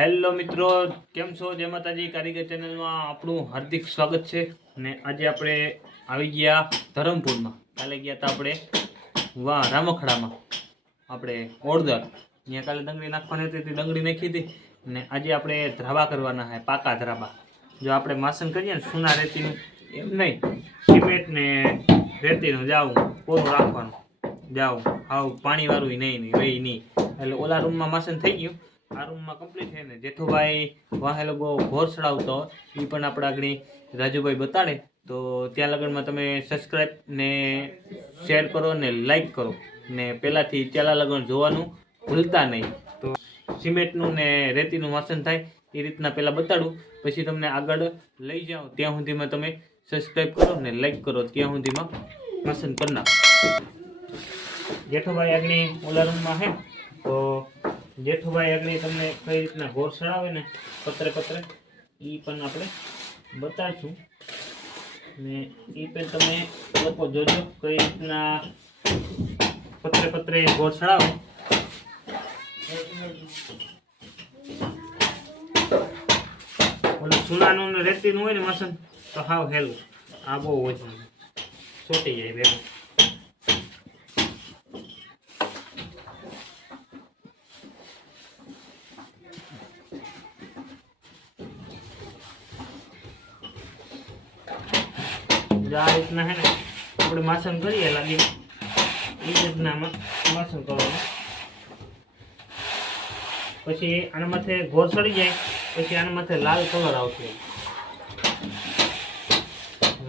Hello મિત્રો, કેમ છો? જય માતાજી. કારીગર ચેનલમાં આપણું હાર્દિક સ્વાગત છે. અને આજે આપણે આવી ગયા ધરમપુરમાં. કાલે ગયા હતા આપણે રામખડામાં, આપણે ઓળદર. ત્યાં કાલે ડંગળી નાખવાની હતી, ડંગળી નાખી હતી. અને આજે આપણે ધ્રાબા કરવાના છે, પાકા ધ્રાબા. જો આપણે માસન કરીએ ને સુના રેતીનું, એમ નહીં, સિમેન્ટ ને રેતીનું જાવું કોરું રાખવાનું, જાવું હાવ પાણીવાળું નહીં વહી નહીં. એટલે ઓલા રૂમમાં માસન થઈ ગયું, આ રૂમમાં કમ્પ્લીટ છે ને. જેઠુભાઈ વાહે લોકો ઘોર ચડાવતો એ પણ આપણા આગળ રાજુભાઈ બતાડે. તો ત્યાં લગનમાં તમે સબસ્ક્રાઈબ ને શેર કરો ને લાઈક કરો ને પહેલાંથી ત્યાં લગન જોવાનું ભૂલતા નહીં. તો સિમેન્ટનું ને રેતીનું વાસણ થાય એ રીતના પહેલાં બતાડું, પછી તમને આગળ લઈ જાઓ. ત્યાં સુધીમાં તમે સબસ્ક્રાઈબ કરો ને લાઈક કરો, ત્યાં સુધીમાં વાસણ કરી નાખો. જેઠુભાઈ આગળ ઓલા રૂમમાં છે, તો જેઠુભાઈ આગળ તમને કઈ રીતના ઘોર ચડાવે ને પત્રે એ પણ આપણે બતાડશું. ને એ પણ તમે લોકો જોજો કઈ રીતના પત્રે ઘોર ચડાવે. ઓલું ચૂલાનું ને રેતીનું હોય ને મસન તો હાવ હેલું, આ બહુ વજન છોટી જાય ભેગું. આ રીતના હે ને આપણે માસન કરીએ લાગી એ રીતનામાં માસન કરવાનું. પછી આના માથે ઘોર ચડી જાય, પછી આના માથે લાલ કલર આવશે.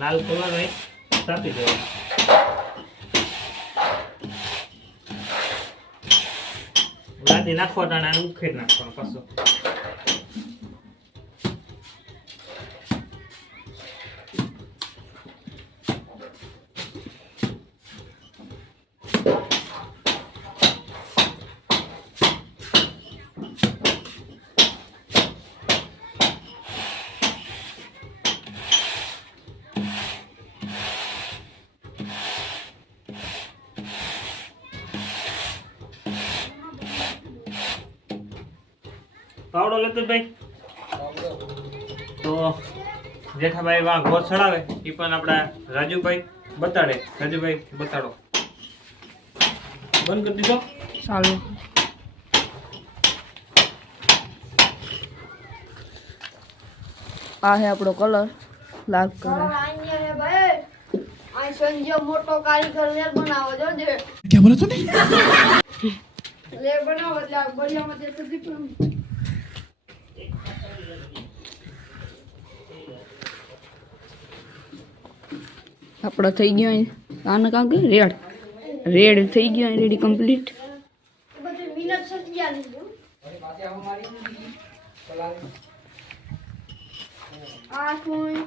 લાલ કલર હોય સાપી દેવાનો. લાદી નાખવા ટાણે ઉખેડ નાખવાનો પાછો. પાવડો લેતો ભાઈ. તો જેઠાભાઈ વાં ઘોર ચડાવે એ પણ આપણા રાજુભાઈ બતાડે. રાજુભાઈ બતાડો. બંધ કરી દીધો, ચાલો. આ હે આપણો કલર લાલ કલર. મોટો કારીગર ને બનાવો જો જે क्या बोला तूने? લે બનાવો એટલે બળિયામાં તે તો દીકરું આપણો થઈ ગયો. આને કામ કે રેડ થઈ ગયો, રેડી કમ્પ્લીટ. બધું મિનટ સજી ગયા ને આ કોઈ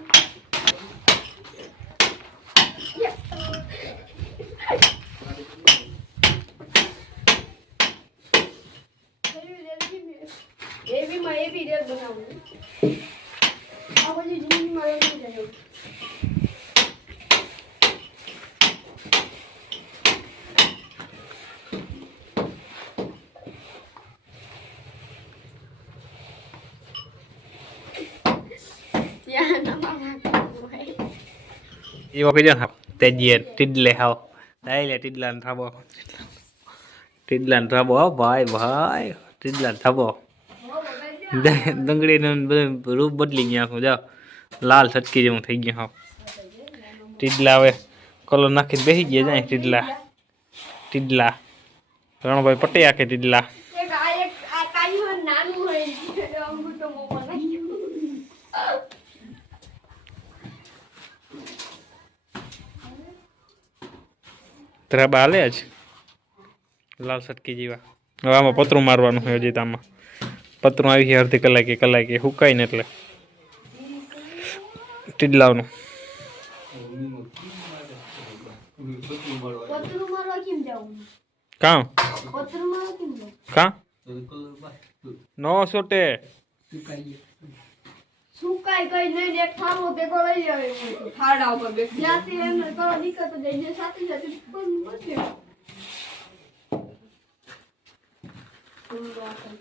એવી રેલ બનાવું. આ બધી જિંદગીમાં રેલ જાય. એવો કીધો ને તેજીએ ટીડલે હાવ દાઈલે ટીડલાનો થાબો. ટીડલાનો થાબો ભાઈ ભાઈ, ટીડલાનો થાબો. ડંગળીનું બધું રૂપ બદલી ગયા આખું. જાઓ લાલ છટકી જેવું થઈ ગયું હાવ. ટીડલા હવે કલર નાખીને બેસી ગયા જાય. ટીડલા રણભાઈ પટેયા કે ટીડલા. એક આ કાયું નાનું હોય અંગુ તો મોમાં નાખ્યું. ધ્રાબા હાલે જ લાલ સટકી જેવા. હવે આમાં પતરું મારવાનું હોય. હજી આમાં પતરું આવી છે અડધી કલાકે હુકાય ને એટલે ટીડલાનું. પતરું મારવા કેમ જાવું? કાં પતરું મારવા કેમ જાવું? કાં નો સોટે સુકાય કઈ નહીં એક થાળો ભેગો લઈ આવે થાળા ઉપર બેસ જ્યાંથી એમ કરો નીકળતો જાય સાથે સાથે બંધ બચે.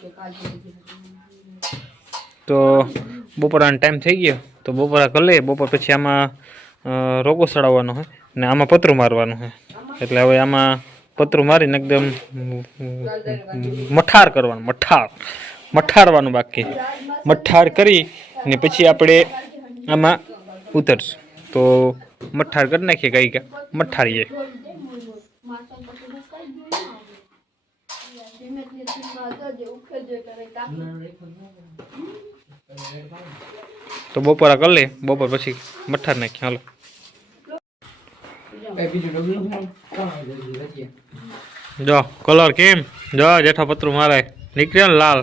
કે કાઢી તો બપોરાનો ટાઈમ થઈ ગયો તો બપોરા કરી લઈએ. બપોર પછી આમાં રોગો સડાવવાનો હોય ને આમાં પતરું મારવાનું હોય. એટલે હવે આમાં પતરું મારીને એકદમ મઠાર કરવાનું. મઠારવાનું બાકી. મઠાર કરી ને પછી આપણે આમાં ઉતરશું. તો મઠાર કરી નાખીએ કઈ મઠારીએ. તો બપોરા કરી લે. બપોર પછી મઠાર નાખીએ. હાલો જો કલર કેમ જો જેઠા પતરું મારે નીકળ્યો ને લાલ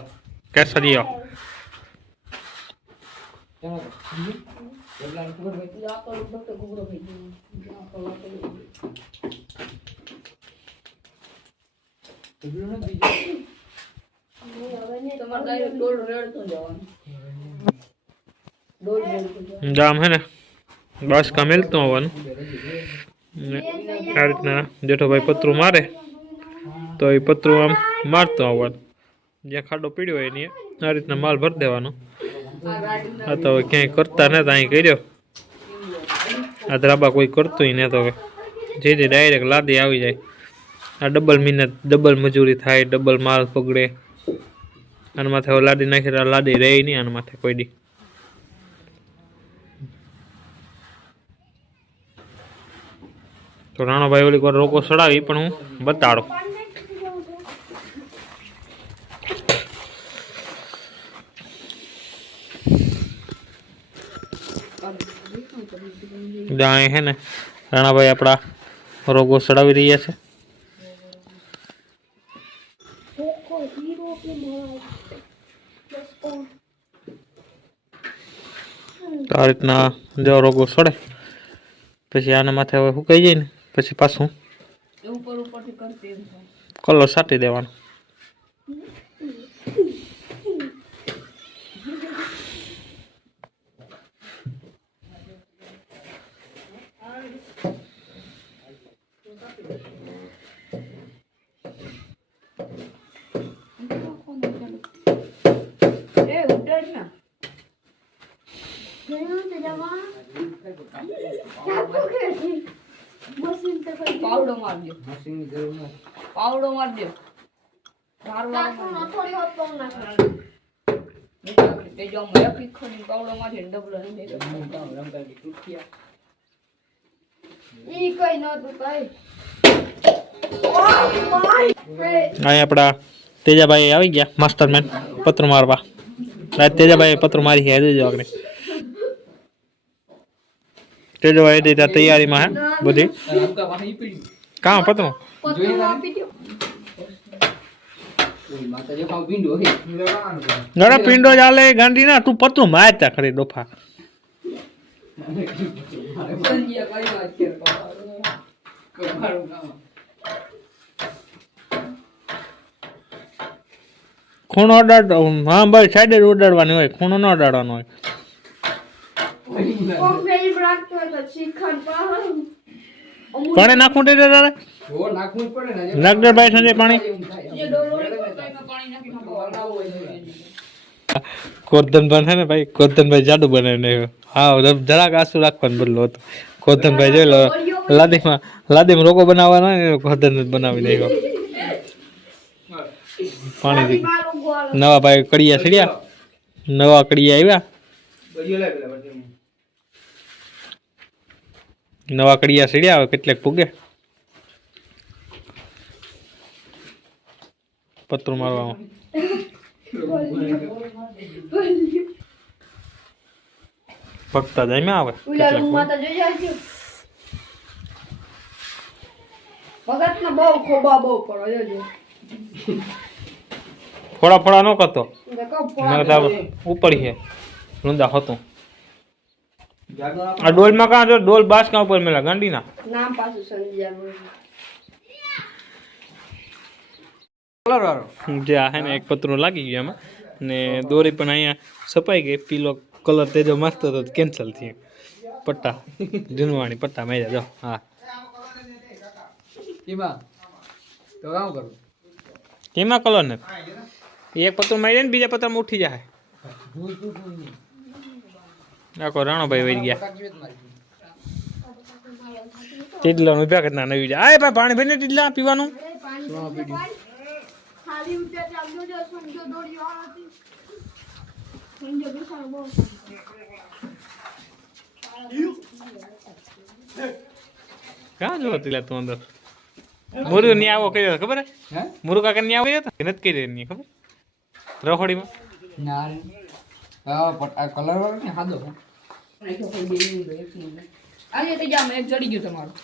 કેસરીયો. જામ હે ને બસ કા મેલતું આવવાનું. આ રીતના જેઠો ભાઈ પતરું મારે તો એ પતરું આમ મારતું આવવાનું. જ્યાં ખાડો પીડ્યો હોય એની આ રીતના માલ ભરી દેવાનો. આ તો હવે ક્યાંય કરતા ને તો અહીં કર્યો. આ ધરાબા કોઈ કરતું ને તો હવે જે ડાયરેક્ટ લાદી આવી જાય. આ ડબલ મહેનત, ડબલ મજૂરી થાય, ડબલ માલ પકડે. આના માથે હવે લાદી નાખી લાદી રહે નહીં આના માથે કોઈ દી. તો રાણાભાઈ ઓલી વાર રોકો સડાવી પણ હું બતાડો. જાણે હે ને રાણાભાઈ આપણા રોગો સડાવી રહ્યા છે. તો આ રીતના જો રોગો સડે પછી આના માથે હવે સુકાઈ જાય ને પછી પાછું કલર છાંટી દેવાનો. પાવડો મારજો. પાવડો મારજો. પાવડો મારજો ડબલ અહીં આપણા તેજાભાઈ આવી ગયા માસ્ટરમેન પત્ર મારવા. તેજાભાઈ પત્ર મારી છે જોજો આગળ. તેજાભાઈ દીધા તૈયારીમાં હે બધી. કાં પતરું ના પીંડો ચાલે ગાંધી ના. તું પતરું મારતા ખરી ડોફા. ખૂણો અડાડ હા ભાઈ સાઈડે ઉડાડવાની હોય. ખૂણો ન અડાડવાનો હોય. પાણી નાખવું દે તારે નાખદર ભાઈ સંજય પાણી. કોરધનભાઈ છે ને ભાઈ, કોરધનભાઈ જાડુ બનાવી નાખ્યો. હા જરાક આસુ રાખવાનું બદલો હતો. કોરધનભાઈ જોઈ લો લાદીમાં રોકો બનાવવાનો કોરધન બનાવી નાખ્યો. પાણી નવા ભાઈ કડિયા સીડ્યા. નવા કડિયા આવ્યા. નવા કડિયા સીડ્યા. હવે કેટલેક પૂગે પતરું મારવામાં. પગતા જાય આવે ફોડા ફોડા ન કરતો ઉપર છે રૂંદા હતું. આ ડોલ માં કાં જો ડોલ બાસ કાં ઉપર મેલા ગાંડી ના નામ પાછું સંજય કલર વાળો જે આ હે ને એક પતરું લાગી ગયું એમાં ને દોરી પણ અહીંયા સપાઈ ગઈ. પીલો કલર તેજો મસ્ત હતો કેન્સલ થઈ. પટ્ટા જૂનવાણી પટ્ટા મેળ્યા જો. હા એમાં કલર ને એક પતરું મારી ને બીજા પતરામાં ઉઠી જાય. આખો રાણોભાઈ વહી ગયા ટીડલા નું ભેગત ના નવી જાય ભાઈ પાણી ભરીને ટીડલા પીવાનું ખાલી ઉઠ્યા ચાલજો જો સંજો દોડી વાળાથી સંજો બેસાડો બહુ ક્યાં જો ટીલા તું અંદર મુરુ ની આવો કર્યો ખબર હે મુરુ કાકા ની આવો કર્યો તો નથી કર્યો ની ખબર રખોડીમાં ના હા પણ આ કલર વાળો ને હાદો આજે તે જામ એક જડી ગયું તમારું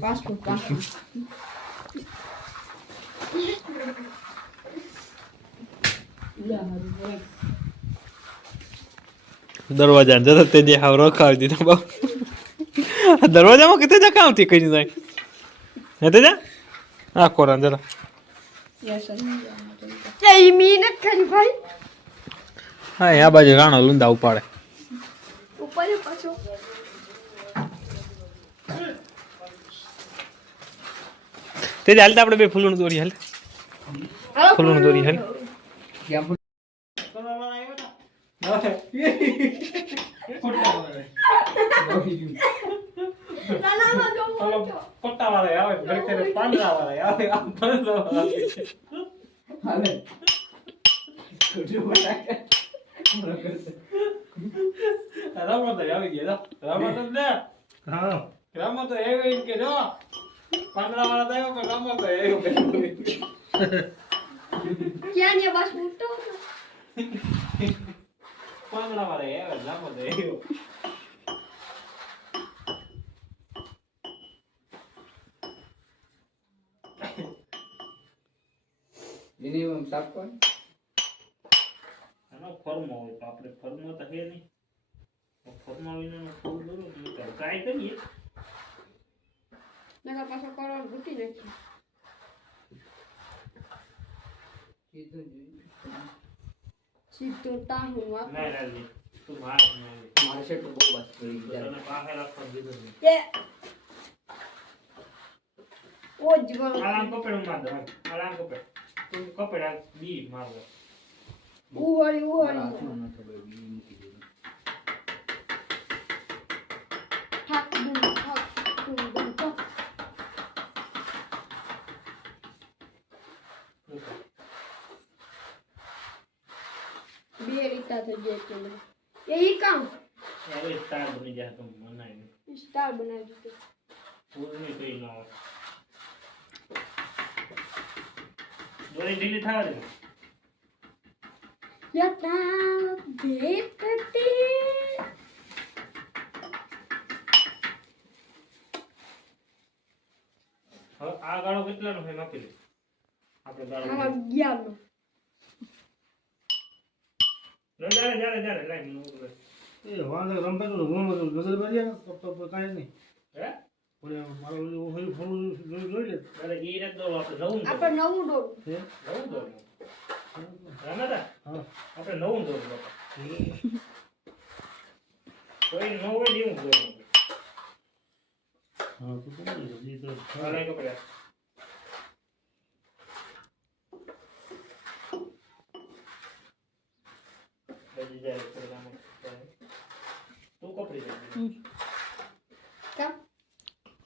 પાસપોર્ટ દરવાજા જતો તે જે હાવ રખાવી દીધો બાપ દરવાજામાં કિતે જા કામ થી કઈ જાય હે તે જા આ કોરા જરા એ મીનત કરી ભાઈ હા આ બાજુ રાણો લુંદા ઉપાડે ઉપર પાછો તે જ હાલતા આપણે બે ફૂલોનું દોરી હાલ ફૂલોનું દોરી હાલ પટ્ટા વાળા આવે ઘરે પાંદડા વાળા આવે આમ પાંદડા વાળા હાલે રામા તો આવી ગયા રામા તો ને હા રામા તો એવી કે જો પાંદડા વાળા તો આવ્યો રામા તો આવ્યો ક્યાં ને બસ ઉઠો પાંદડા વાળા આવ્યો રામા તો આવ્યો મિનિમમ સાફ કર આનો ફર્મો હોય તો આપણે ફર્મો તો હે નહીં ફર્મા વિનાનો ફૂલ દોરો તો ટ્રાય કરીએ નકા પાછો કરોડ ઘૂટી નાખી સીધું તાહું વાપ ના રાજી તું મારે છે તો બહુ બસ કરી તને પાસે રાખવા દીધું કે ઓ જીવન આલામ કપડું માર દો આલામ કપડ તું કપડા બી મારવો ઉહળી ઠાક દું બે રીતા થઈ જાય છે એ ઈ કામ અરે સ્ટાર બની જાય તો મનાય નહીં સ્ટાર બનાવી દીધું પૂરની કઈ ન આવે દોરી ઢીલી થવા દે યતા ભેટતી હવે આ ગાળો કેટલાનો છે માપી લે આપણે ગાળો આમાં ગયા જાડે લાઈન એ વાંધો રમતા તો ઘણો તો નજર મારી તો કાંઈ નહીં હે પણ મારો હોય ફોન જોઈ લે અરે ઈ ને તો આપણે નવું આપણે નવું ડોર હે નવું દો રામાદા હા આપણે નવું દો બાપા કોઈ નવું હોય એવું દો હા તો કોણ જી તો અરે કપડા બજી જાય પ્રોગ્રામ તું કપડી દે કામ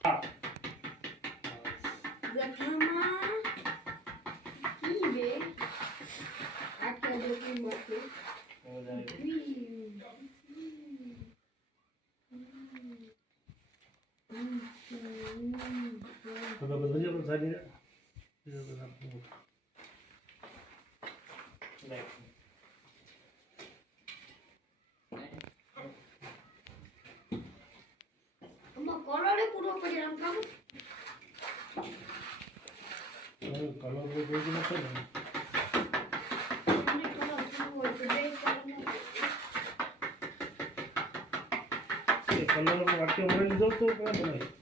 હા જખામાં ઈ બે આખા ડોકી માટે તો બધું પણ સારી આમાં કરોડે પૂરો કરી આમ કામ કલર કોઈ કોઈ નથી ને એ કલર વાક્ય મળી લીધો તો કોણ બનાવી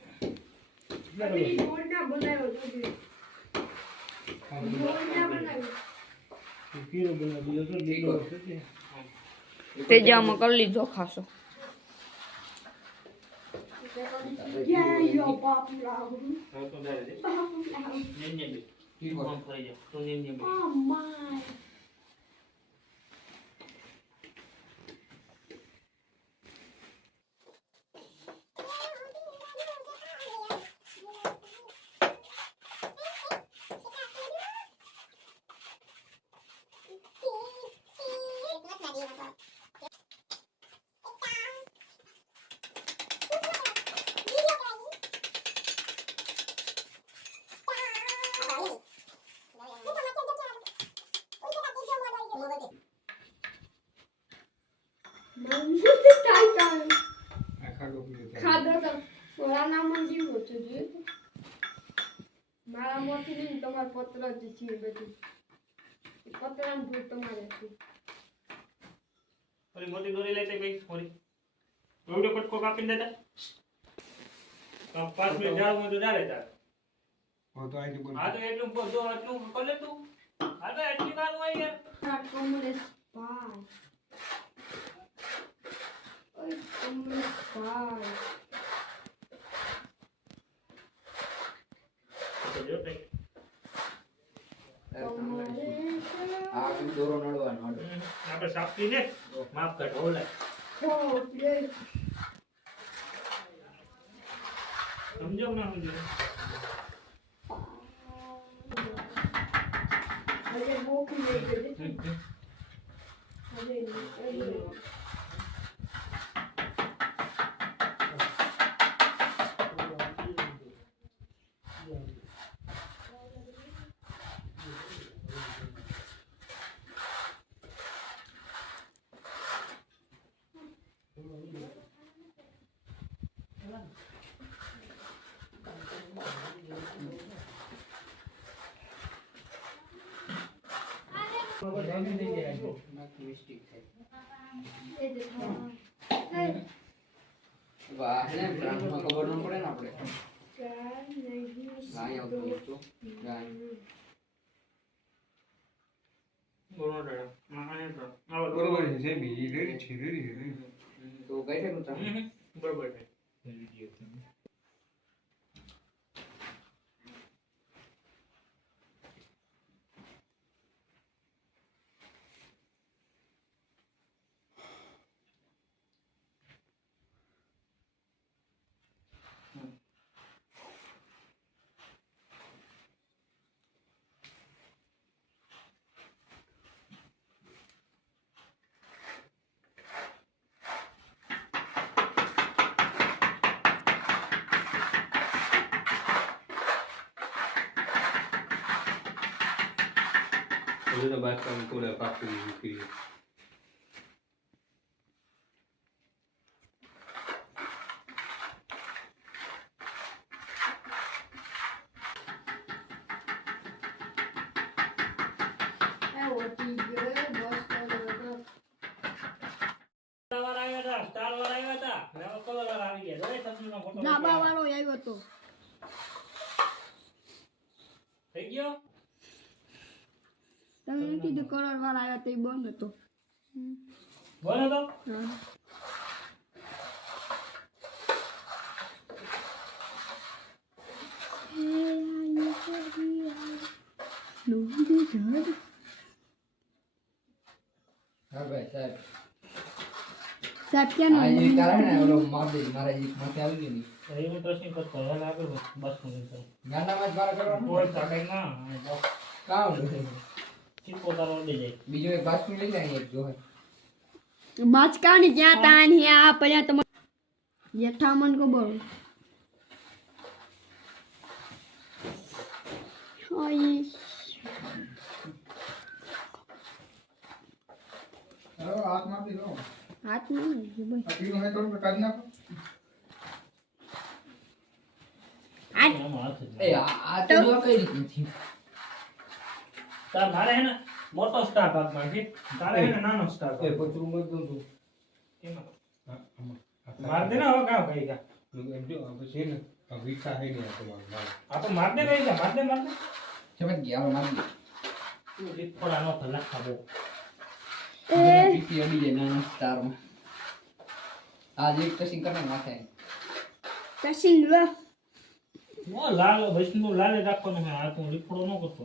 કીરો બનાવી દીધો તો લીલો હશે કે તેજામાં કરી લીધો ખાસો તો દે દે નિન્ય બી ફરી જા તું નિન્ય બી છે જોયું તો? મારા મોથી નહીં તમારા પત્ર જ છે બધું. એ પતરાનું ભૂત તમારે છે. ઓલી મોટી દોરી લેતે ભાઈ ઓલી એવડો કટકો કાપીને દેતા તો 5 મિનિટ જાવ તો જારે તાર હા તો આઈથી બોલ આ તો એટલું જો આટલું કોલે તું આ તો એટલી વાર હોય યાર આ કમલેશ ભાઈ. ઓય કમલેશ ભાઈ. તો જો ભાઈ આ દોરો નડવાનો આપણે સાપી ને માફ કર ઓલા Oh, please. સમજો ના સમજો અરે મોકી લઈ ગઈ. અરે મિસ્ટેક થાય એ દેખો. વાહ ને પ્રાણમાં ખબર ન પડે ને આપણે ચાર નહીં. ગાય આવતું હતું ગાય બોલો દાદા માને તો આવો બરોબર છે સાહેબ ઈ રેડી છે રેડી તો કઈ છે મિત્ર બરોબર છે વિડિયો તમે તો બાદ કામ કોલે પાકું કરી એ ઓટી ગયો બસ કરો. વાર આવ્યા હતા સ્ટાર વાર આવ્યા હતા નવો કલર વાર આવી ગયા દરેક કંપનીનો ફોટો ડાબા વાળો આવ્યો તો. થઈ ગયો તમે કીધું કરોડ વાળા આવ્યા તો એ બંધ હતો. બોલો તો હા. હા ભાઈ સાહેબ સાહેબ ક્યાં આ જે કારણ ને ઓલો માર દે મારા એક માથે આવી ગઈ ની એવું ટ્રેસિંગ કરતો હાલ આગળ બસ નું ગાંડામાં જ મારા કરવાનું કોઈ ચાલે ના કામ ચીપો તારો દે જાય બીજો એક બાસ્કું લઈ લે અહીં એક જો બાચકા ને ક્યાં તાન હે આ પડ્યા તમે જેઠામન કો બોલો. ઓય હવે હાથ મારી લો હાથ નહીં ભાઈ. આ પીનો હે તો કાઢી નાખો એમાં હાથ જ એ આ તો જો કઈ રીતે નથી તાર મારે હે ને મોટો સ્ટાર ભાગમાં છે તારે હે ને નાનો સ્ટાર એ પતરું મત દો તું કેમાં હા આમાં માર દે ને હવે કામ કઈ કા એમ જો આ પછી ને આ વિકા હે ને આ તમારું આ તો માર દે કઈ કા માર દે ચમત ગયા હવે મારી તું એક થોડા નો કલાક ખાબો પીસી અડી જાય નાના સ્ટારમાં આ જે કશી કરે માથે કશી લો. ઓ લાલ વૈષ્ણુ લાલે રાખવાનો મે આ તું લીફડો ન કરતો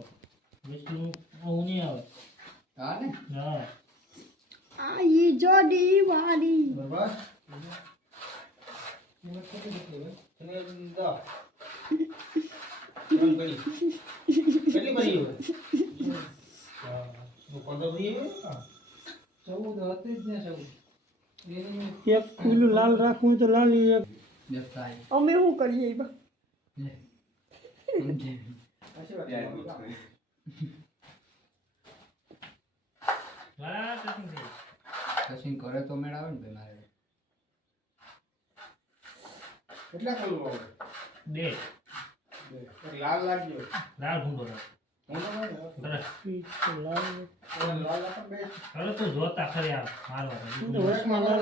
વૈષ્ણુ આવું નહીં આવે હા ને હા આ ઈ જોડી વાળી. બરાબર એમાં કેટલી કેટલી અને દા કોણ કરી કેટલી કરી હોય હા હું 15 થઈ ગયો 14 હતી જ ને 14 એક ખુલ્લું લાલ રાખવું તો લાલ એક દેખાય અમે શું કરીએ ઈ બા? લે સમજે વાળા ટ્રેસિંગ થઈ કશી કરે તો મેળ આવે ને ભાઈ મારે કેટલા કલર આવે બે લાલ લાગજો લાલ ભૂંડો રાખ. હું તો નહીં બરાબર. લાલ લાલ આપણ બે હવે તું જોતા ખરી આ મારવા એ એક મારો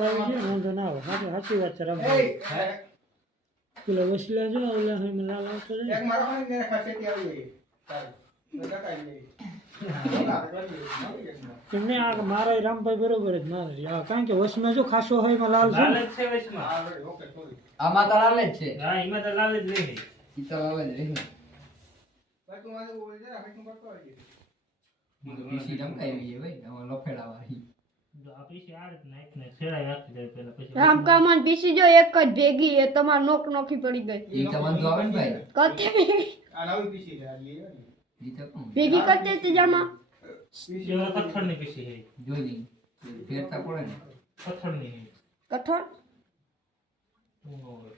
ખાને મેરે ખાસે થી આવી ગઈ ચાલ નકા કાઈ નહીં એમને આ મારા રામભાઈ બરોબર જ મારે કારણ કે વસમાં જો ખાસો હોય એમાં લાલ છે લાલ ને. જ છે વચમાં. ઓકે સોરી આમાં તો લાલ જ છે હા એમાં તો લાલ જ રહે. ઈ તો લાલ જ રહે ભાઈ તું આજે બોલ જરા હકમ કરતો આવી પીસી રમકાવી છે ભાઈ આમાં લફેડા વાળી જો આ પીસી આ રીત નાખ ને છેડાઈ રાખી દે પેલા પછી રામકામાન પીસી જો એક જ ભેગી એ તમાર નોક નોખી પડી ગઈ ઈ તો વાંધો આવે ને ભાઈ કથે ભેગી આ નવી પીસી છે આ લીએ ને ઈ તો કોણ ભેગી કરતે તે જામાં એવા પથ્થરની પીસી હે. જોઈ લઈ ફેરતા પડે ને પથ્થરની હે. કઠોળ હું નો હોય.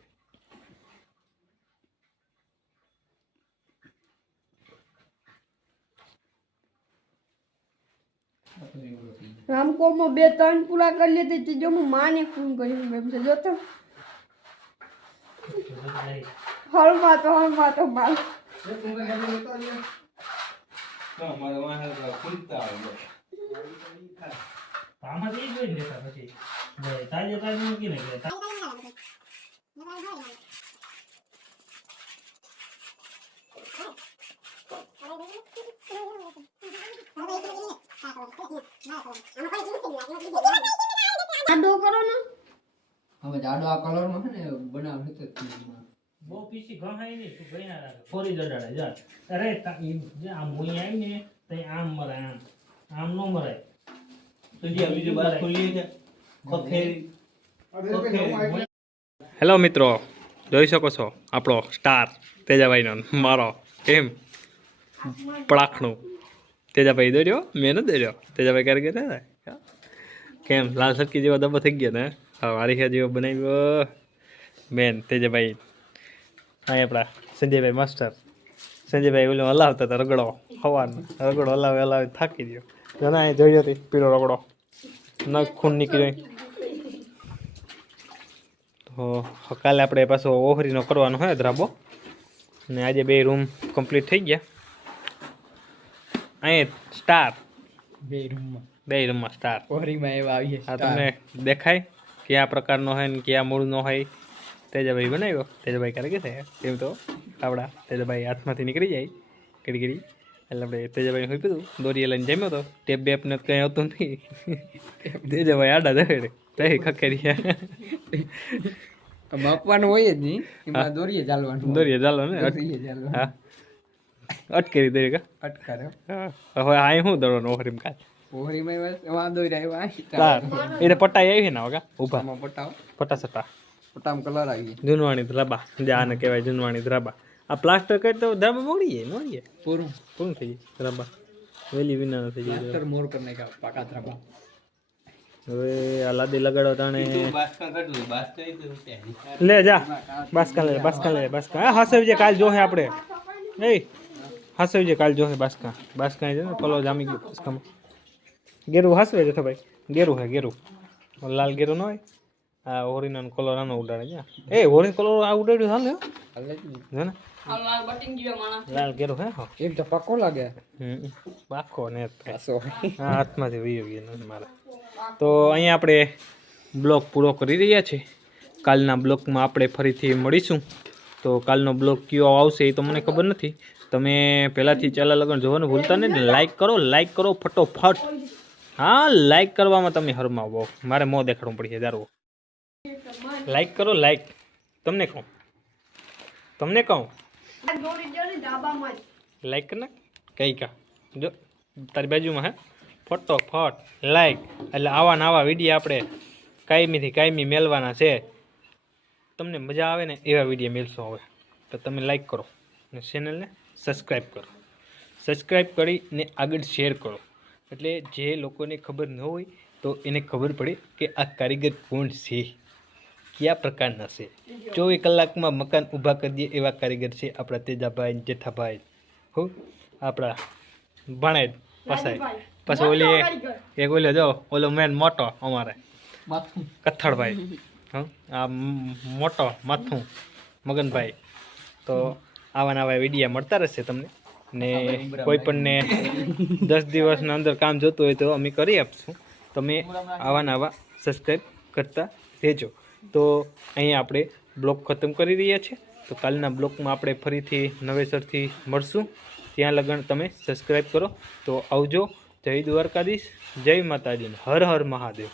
રામકોમાં 2-3 પૂરા કરી લીધી તે જો હું માને ફોન કર્યો એમ છે જો તો હળમાં તો માલ એ તું કે ગમે તો આવી તો મારે વાહે ખુલતા આવે આમાં તો ઈ જોઈને દેતા પછી તાજે તાજે મૂકીને કે આડો કરો ને હવે જાડો આ કલર માં છે ને બનાવ હતો બહુ પીસી ગહાય નહીં તું ગયા રાખે ફોરી દડાડે જા અરે જે આમ મોઈ આવી ને તઈ આમ મરાય આમ નો મરાય તો જે બીજું બાર ખુલી છે ખોખેરી હેલો મિત્રો જોઈ શકો છો આપણો સ્ટાર તેજાભાઈનો મારો કેમ પડાખણું તેજાભાઈ દોર્યો મેં ન દોર્યો તેજાભાઈ કારીગર ને કેમ લાલ સરકી જેવો દબો થઈ ગયો ને હા વારીખા જેવો બનાવ્યો મેન તેજાભાઈ હા આપણા સંજયભાઈ માસ્ટર સંજયભાઈ ઓલો હલાવતા હતા રગડો હવાનો રગડો હલાવે થાકી ગયો જણા એ જોયો હતી પીળો રગડો નખ ખૂન નીકળ્યો તો કાલે આપણે પાછો ઓહરીનો કરવાનો હોય ધ્રાબો ને આજે 2 રૂમ કમ્પ્લીટ થઈ ગયા અહીં સ્ટાર 2 રૂમમાં 2 રૂમમાં સ્ટાર ઓહરીમાં એવા આવીએ આ તમને દેખાય કયા પ્રકારનો હોય ને કયા મૂળનો હોય તેજાભાઈ બનાવ્યો તેજાભાઈ કરે કે છે તેમ તો આપણા તેજાભાઈ હાથમાંથી નીકળી જાય ઘડી ઘડી એટલે આપણે તેજાભાઈ હોય પીધું દોરીએ લઈને જમ્યો હતો ટેપ બેપ ને કંઈ હતું નહીં તેજાભાઈ આડા દહેડે રહી ખખેરિયા માપવાનું હોય જ નહીં એમાં દોરીએ ચાલવાનું દોરીએ ચાલો ને દોરીએ ચાલવાનું હા અટકેરી દોરી કા અટકારે હા હવે આ શું દોડવાનું ઓહરીમ કાલ ઓહરીમાં એવા દોર્યા એવા તાર એને પટ્ટાઈ આવી ને વગા ઊભા આમાં પટાવ પટ્ટા સટ્ટા પટામ કલર આવી જૂનવાણી ધ્રાબા જે આને કહેવાય જૂનવાણી ધ્રાબા આ પ્લાસ્ટર કરી તો ધ્રાબા મોડી જાય નો જાય પૂરું પૂરું થઈ જાય ધ્રાબા વેલી વિના થઈ જાય માસ્ટર મોર કરી નાખ્યા પાકા ત્રાબા હવે આ લાદી લગાડો તાણે લે જા બાસકા લે બાસકા હા હાસવજે કાલ જોહે આપણે એ હાસવજે કાલ જોહે બાસકા બાસકા છે ને પલો જામી ગયો બાસકામાં ગેરું હાસવે છે ભાઈ ગેરું હે ગેરું લાલ ગેરું ન હોય આ ઓરિજિનલ કલર આનો ઉડાડે જા એ ઓરિજિનલ કલર આ ઉડાડ્યું હાલે હે ને લાલ બટિંગ ગયો માણા લાલ ગેરું હે હા એમ તો પાકો લાગે પાકો ને પાસો હા હાથમાંથી વહી ગયો નથી મારે તો અહીંયા આપણે બ્લોગ પૂરો કરી રહ્યા છીએ કાલના બ્લોગમાં આપણે ફરીથી મળીશું તો કાલનો બ્લોગ કયો આવશે એ તો મને ખબર નથી તમે પહેલાંથી ચાલા લગન જોવાનું ભૂલતા નહીં ને લાઈક કરો ફટોફટ હા લાઈક કરવામાં તમે હરમાવો મારે મોં દેખાડવું પડશે દારૂ લાઈક કરો લાઈક તમને કહું દોરી દોરી ધાબામાં લાઈક કર નાખ કઈ કા જો તારી બાજુમાં હે ફટોફટ લાઈક એટલે આવા નવા વિડીયો આપણે કાયમીથી કાયમી મેળવાના છે તમને મજા આવે ને એવા વિડીયો મેળશો હવે તો તમે લાઈક કરો અને ચેનલને સબસ્ક્રાઈબ કરીને આગળ શેર કરો એટલે જે લોકોને ખબર ન હોય તો એને ખબર પડે કે આ કારીગર કોણ છે કયા પ્રકારના છે 24 કલાકમાં મકાન ઊભા કરી દે એવા કારીગર છે આપણા તેજાભાઈ જેઠાભાઈ હો આપણા ભણાય પસાય પછી ઓલી એક ઓલો જો ઓલો મેન મોટો અમારે કથળભાઈ હા આ મોટો માથું મગનભાઈ તો આવા નવા વિડીયા મળતા રહેશે તમને ને કોઈ પણને 10 દિવસના અંદર કામ જોતું હોય તો અમે કરી આપશું. તમે આવા નવા સબસ્ક્રાઈબ કરતા રહેજો. તો અહીંયા આપણે બ્લોગ ખતમ કરી રહ્યા છીએ. તો કાલના બ્લોગમાં આપણે ફરીથી નવેસરથી મળશું. ત્યાં લગન તમે સબસ્ક્રાઈબ કરો. તો આવજો. જય દ્વારકાધીશ, જય માતાજી, હર હર મહાદેવ.